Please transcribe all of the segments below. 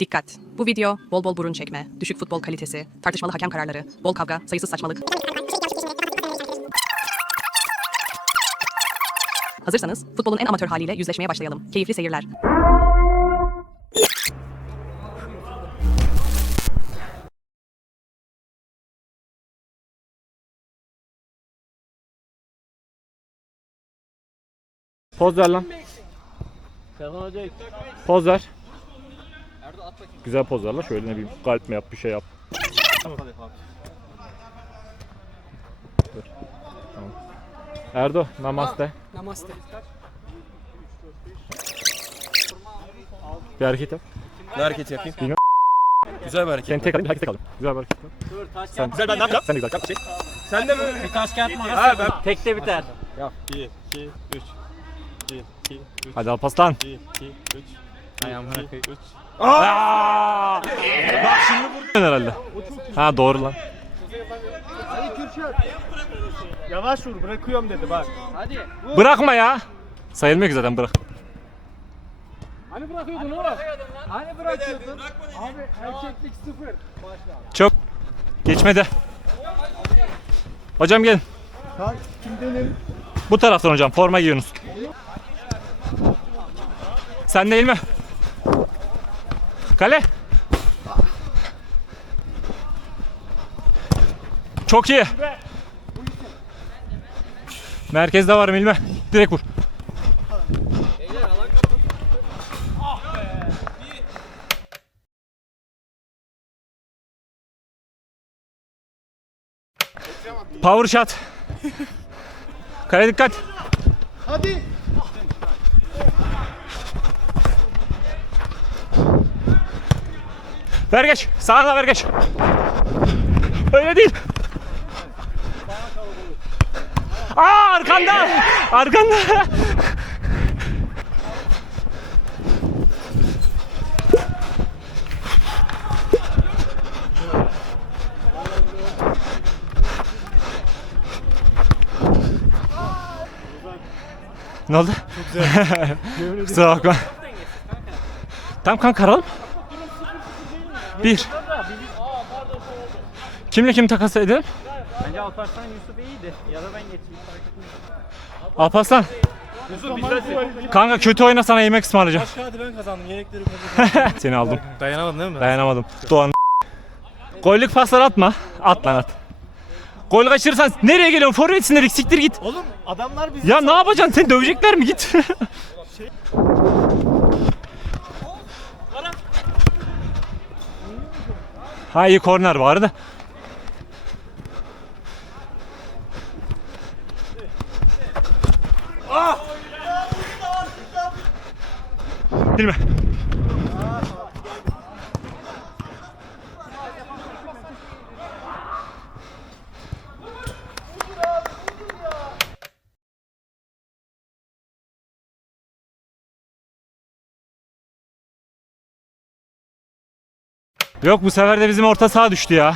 Dikkat! Bu video bol bol burun çekme, düşük futbol kalitesi, tartışmalı hakem kararları, bol kavga, sayısız saçmalık. Hazırsanız futbolun en amatör haliyle yüzleşmeye başlayalım. Keyifli seyirler. Poz ver lan. Poz ver. Güzel poz ver lan. Şöyle ne bileyim kalp mi yap bir şey yap. Dur. Tamam. Erdo namaste. Namaste. Bir hareket yap. Ne hareket yapayım? Bilmiyorum. Güzel bir hareket. Sen tek alayım bir hareket alayım. Güzel bir hareket yap. Sen, güzel ben ne yapacağım? Sen de güzel. Şey. Sen de mi? Bir taş kağıt makas. Ha ben. Tekte biter. 1, 2, 3. 1, 2, 3. Hadi Alpaslan. 1, 2, 3. Ayağımı 3. Aa! Bak şimdi vurdun herhalde. Ha doğru lan. Yavaş vur bırakıyorum dedi bak. Hadi. Bırakma ya. Sayılmıyor ki zaten bırak. Hani bırakıyordun oğlum? Hani bırakıyordun? Abi erkeklik sıfır. Çok. Geçmedi. Hocam gelin. Kimdenim? Bu taraftan hocam forma giyiyorsunuz. Sen değil mi? Kale. Çok iyi. Merkezde varım İlme. Direkt vur. Power shot. Kale dikkat. Hadi. Ver geç. Sağına ver geç. Öyle değil. Aa arkanda. Arkanda. Ne oldu? Çok güzel. Kusura bakma. Tamam kanka karalım. Bir. Kimle kim takas edelim? Bence Alparslan Yusuf iyiydi. Ya da ben geçeyim fark etmez. Alparslan. Kanka kötü oyna sana yemek ısmarlayacağım. Hadi ben kazandım. Yelekleri Seni aldım. Dayanamadın değil mi? Dayanamadım. Doğan. Gollük paslar atma. At lan at. Gol kaçırırsan nereye geliyorsun? Forvetsin dedik siktir git. Oğlum adamlar bizi Ya ne yapacaksın? Seni dövecekler mi? Git. ha iyi korner vardı. Bilme. Yok bu sefer de bizim orta saha düştü ya.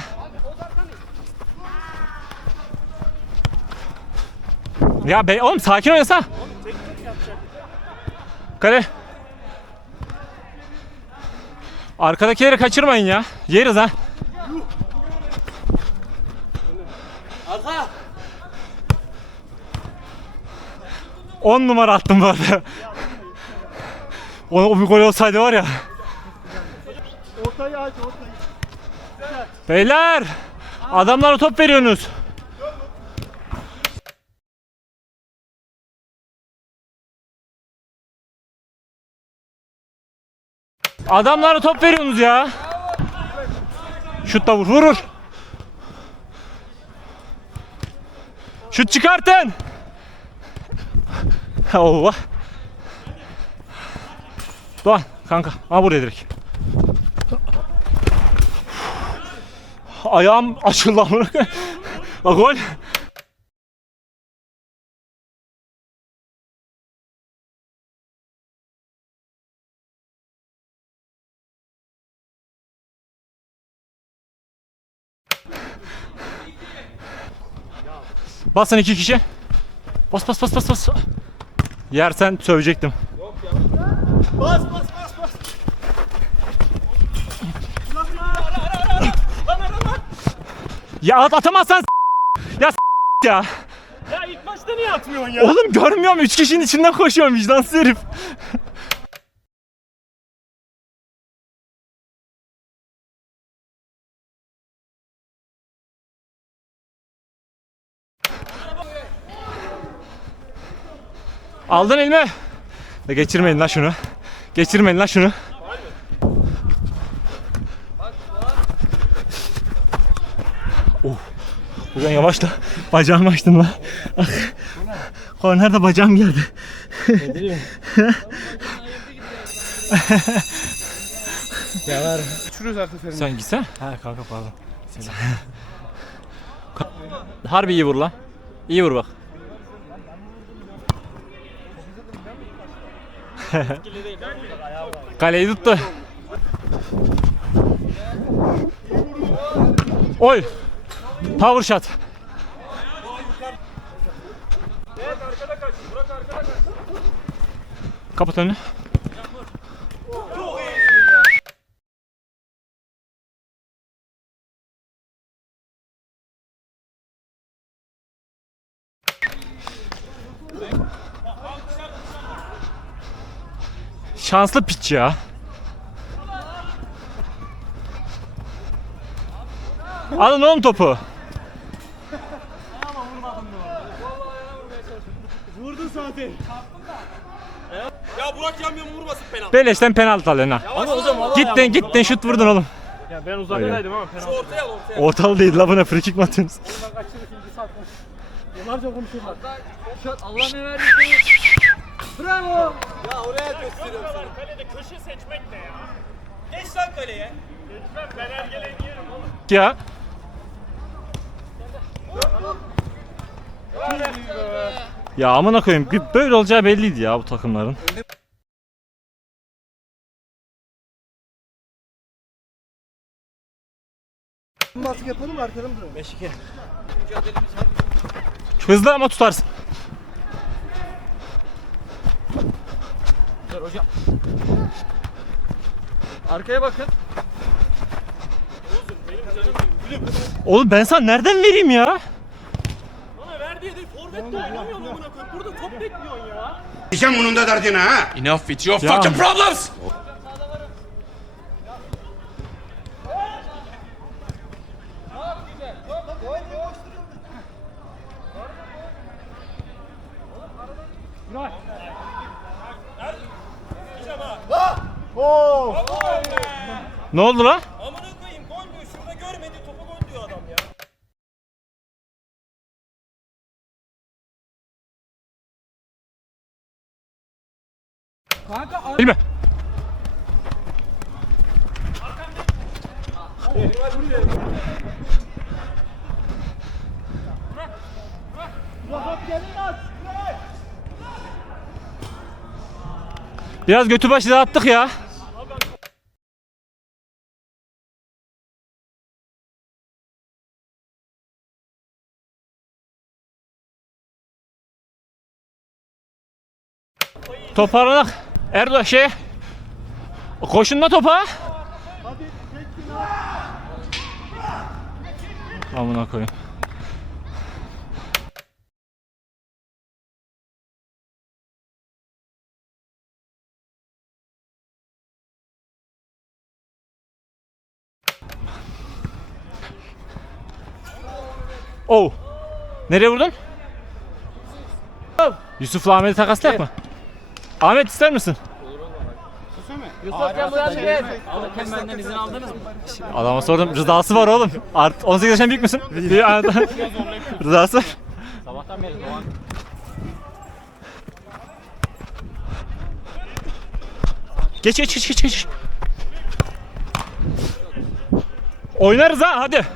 Ya be oğlum sakin oynasa. Kale. Arkadakileri kaçırmayın ya. Yeriz ha. Arka. 10 numara attım bu arada. O, o bir gol olsaydı var ya. Ortayı aç ortayı. Beyler! Adamlara top veriyorsunuz. Adamlara top veriyorsunuz ya. Şut da vur, vur, vur. Şut çıkartın. Allah. Doğan kanka, ha buraya direkt. Ayağım açıldı amına gol. Basın iki kişi. Bas bas bas bas bas. Yersen sövecektim. Bas bas bas bas. Ya at atamazsan ya ya. Ya ilk maçta niye atmıyorsun ya? Oğlum görmüyorum 3 kişinin içinden koşuyorum vicdansız herif. Aldın elime. De geçirmeyin lan şunu. Geçirmeyin lan şunu. Buradan yavaşla. Bacağımı açtım lan. Ah. Kornerde bacağım geldi. Uçuruyoruz her seferinde. Sen gitsen. Ha kanka pardon. Harbi iyi vur lan. İyi vur bak. Kaleyi tuttu. Oy. Power shot. Kapat önünü. Şanslı piç ya. Alın oğlum topu. Vurdun zaten. Ya Burak Yamyam vurmasın penaltı. Beleşten penaltı alıyorsun ha. Ama o zaman valla Gittin gittin şut vurdun oğlum. Ya ben uzaktaydım ama penaltı. Ortaya al ortaya. Ortalı değil la buna free kick mi atıyorsunuz? Yıllarca konuşuyorlar. Kalede köşe seçmek ne ya? Geç lan kaleye. Geçmem ben ergeleyin yerim oğlum. Ya. Ya amına koyayım böyle olacağı belliydi ya bu takımların. Baskı yapalım arkadan duralım. Hızlı ama tutarsın. Arkaya bakın. Oğlum ben sana nereden vereyim ya? Forvet de oynamıyor mu amına koyayım? Burada top bekliyorsun ya. Diyeceğim bunun da derdine ha. Enough with your Ya. fucking problems! Ne oldu lan? Elime. Biraz götü başı dağıttık ya. Toparlanak. Erdoğan şey. Koşun da topa. Amına koyayım. Oh. Nereye vurdun? Yusuf'la Ahmet'i takaslayak mı? Ahmet ister misin? Benden izin aldınız mı? Adama sordum rızası var oğlum. Art 18 yaşından büyük müsün? Rızası var. Sabahtan beri Doğan. Geç geç geç geç geç. Oynarız ha hadi.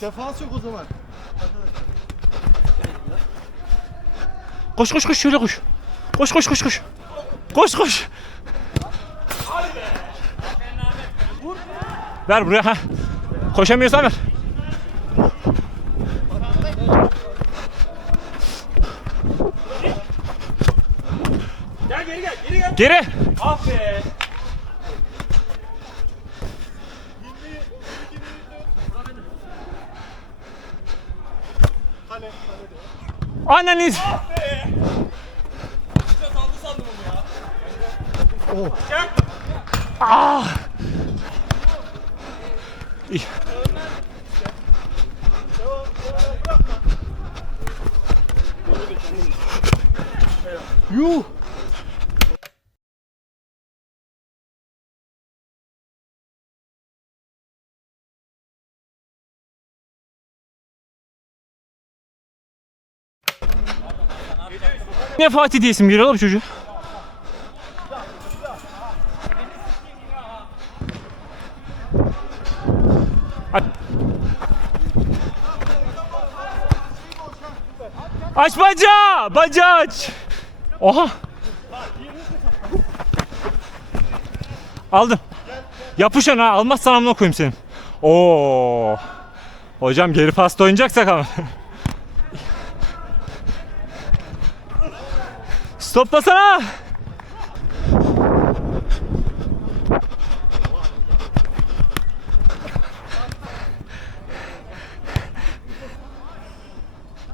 Defans yok o zaman. Koş koş koş şöyle koş. Koş koş koş koş. Koş koş. Ver buraya ha. Koşamıyorsan ver. Gel geri gel geri gel. Geri. Ah be. Ananız. Ah. Yuh. Ne Fatih diyesim geliyor oğlum çocuğu. Aç. Aç bacağı! Bacağı aç! Oha! Aldım. Yapış ona almazsan amına koyayım senin. Oo. Hocam geri pasta oynayacaksak ama. Stoplasana!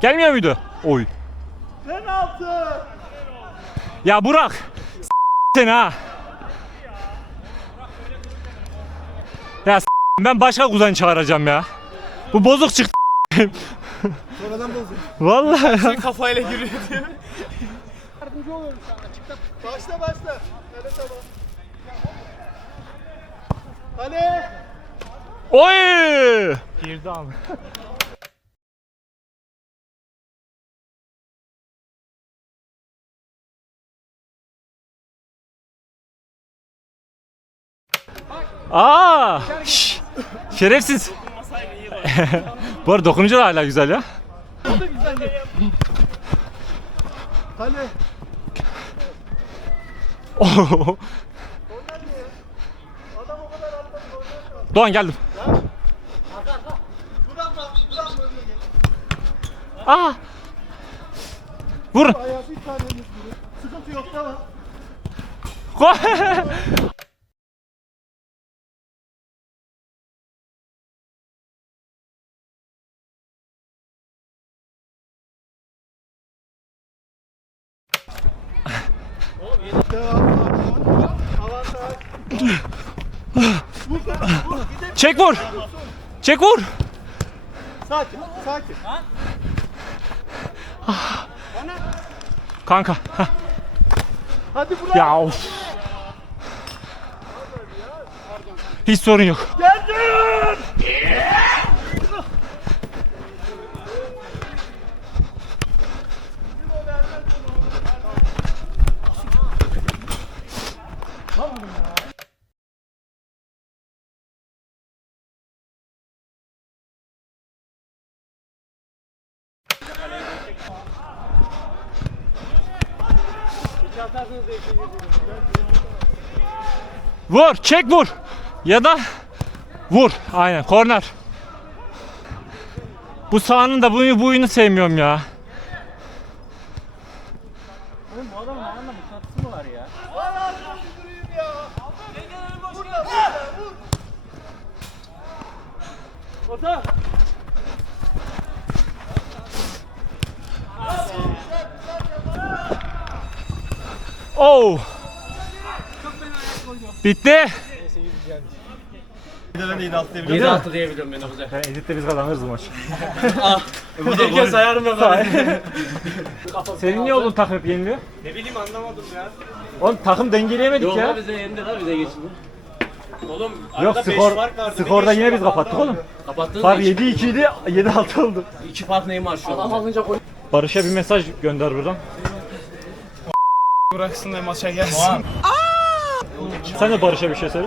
Gelmiyor muydu? Oy. Penaltı. Ya Burak. s- seni ha. Ya s- ben başka kuzen çağıracağım ya. Bu bozuk çıktı. Sonradan bozuyor. Vallahi ya. Kafayla giriyor. Yardımcı oluyorum şu anda. Çık da. Başla başla. Evet tamam. Kale. Oy! Girdi abi. Aa! şş, Şerefsiz. Bu arada dokununca da hala güzel ya. Kale. Doğan geldim. Aa! Vurun. Ayağı bir. Sıkıntı yok tamam. Çek vur. Çek vur. Sakin. Sakin. Kanka. heh. Hadi Burak. Ya of. Hiç sorun yok. Vur, çek vur. Ya da vur. Aynen, korner. Bu sahanın da bu, bu oyunu sevmiyorum ya. Oğlum bu adamın ayağında mı var ya? Ota. Oh. Bitti. 7-6 diyebiliyorum ben Oğuz'a. Ben editte biz kazanırız bu maçı. Herkes ayarım yok abi. Senin niye oğlum takım hep yeniliyor? Ne bileyim anlamadım ya. Oğlum takım dengeleyemedik Yok ya. bize yendi la bize geçti. Oğlum Yok arada beş skor, fark vardı. skorda yine biz kapattık oğlum. Kapattınız Fark mı? 7-2 idi 7-6 oldu. İki fark Neymar şu an. Barış'a bir mesaj gönder buradan. Bıraksın da maça gelsin. Sen de Barış'a bir şey söyle.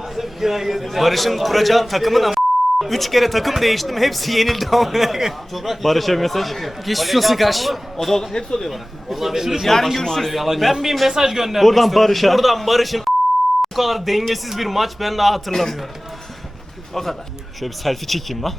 Barış'ın kuracağı takımın ama 3 kere takım değiştim hepsi yenildi ama. Barış'a bir mesaj. Geçmiş olsun karşı. Yarın görüşürüz. Ben bir mesaj göndermek Buradan istiyorum. Barış'a. Buradan Barış'ın bu kadar dengesiz bir maç ben daha hatırlamıyorum. O kadar. Şöyle bir selfie çekeyim lan.